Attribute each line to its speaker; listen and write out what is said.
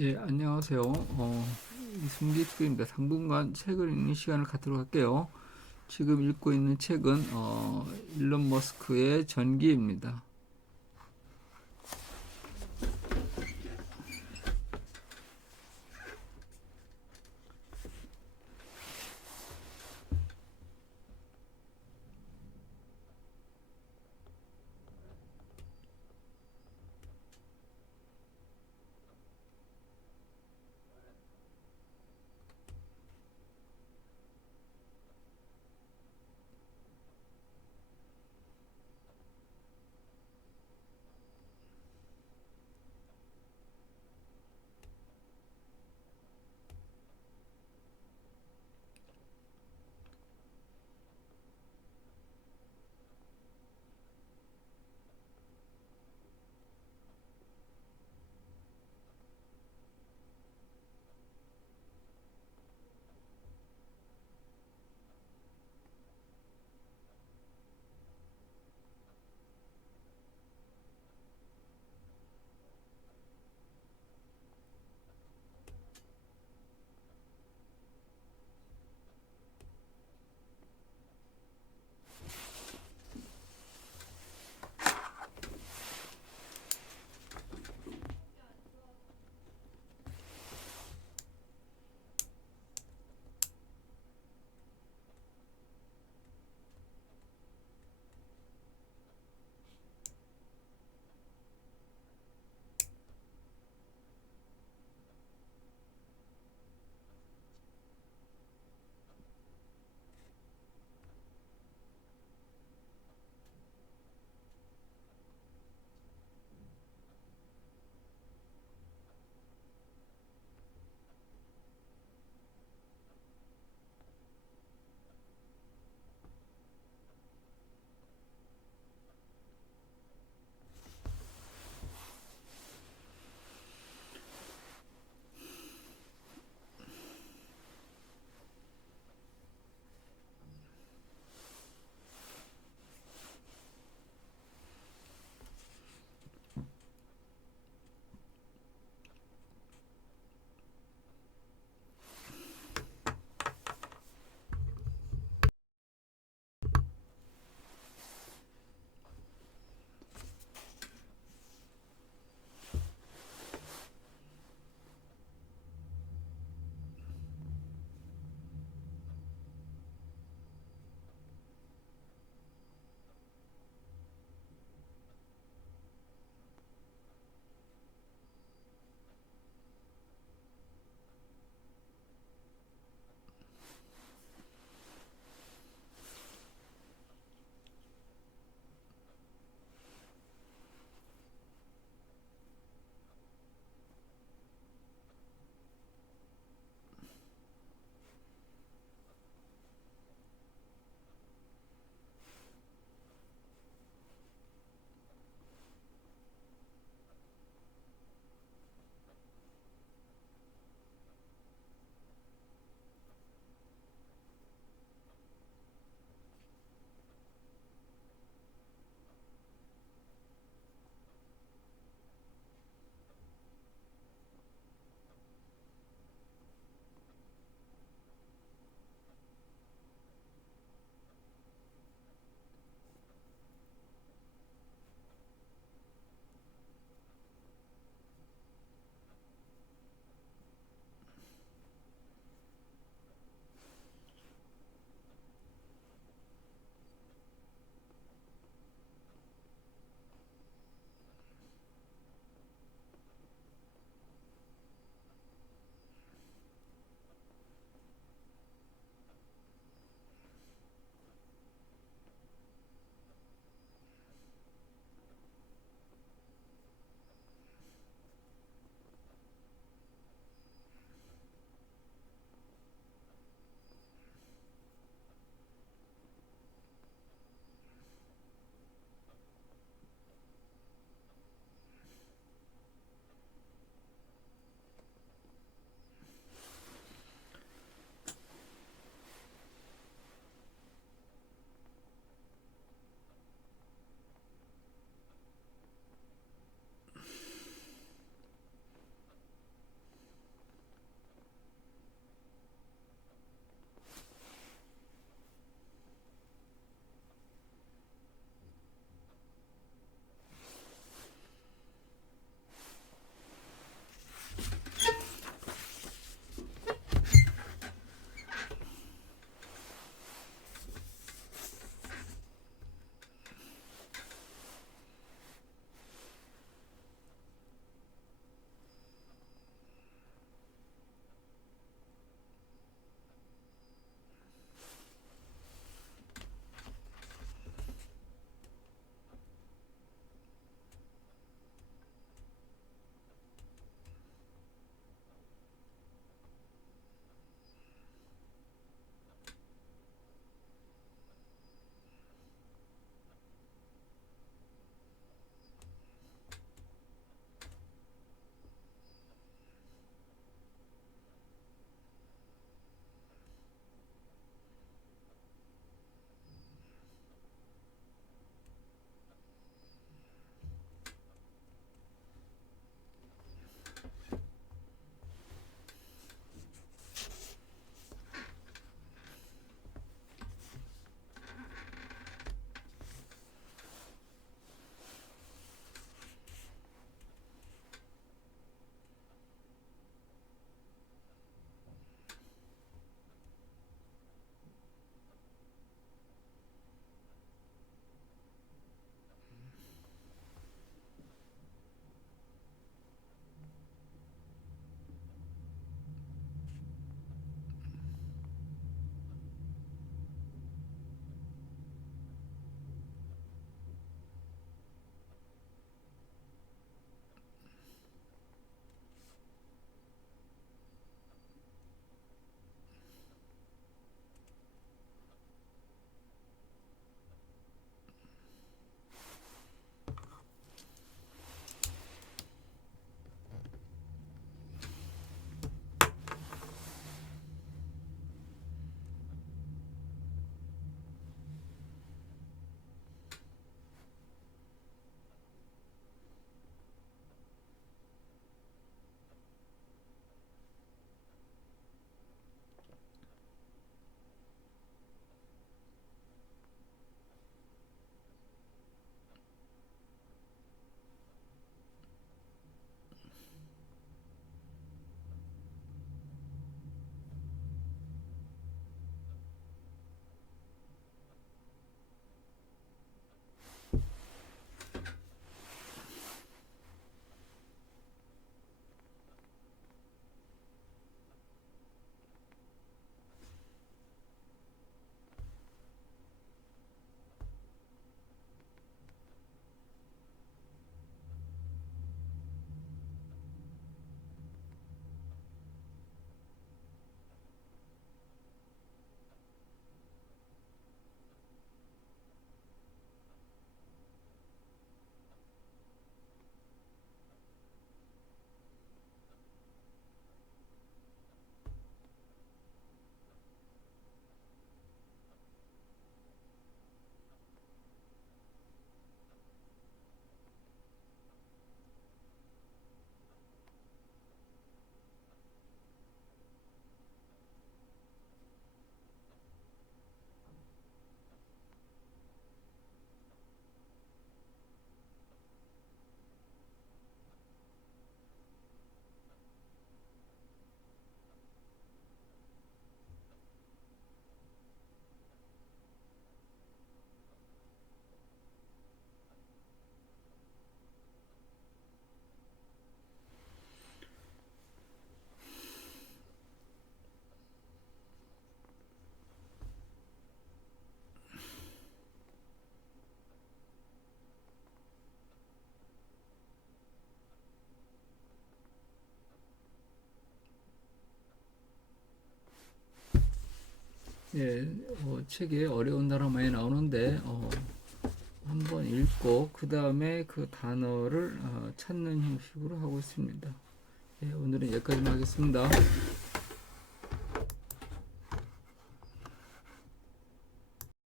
Speaker 1: 예, 안녕하세요. 어, 이승기 특입니다. 당분간 책을 읽는 시간을 갖도록 할게요. 지금 읽고 있는 책은 어, 일론 머스크의 전기입니다. 예, 어, 책에 어려운 단어 많이 나오는데 어, 한번 읽고 그 다음에 그 단어를 어, 찾는 형식으로 하고 있습니다. 예, 오늘은 여기까지만 하겠습니다.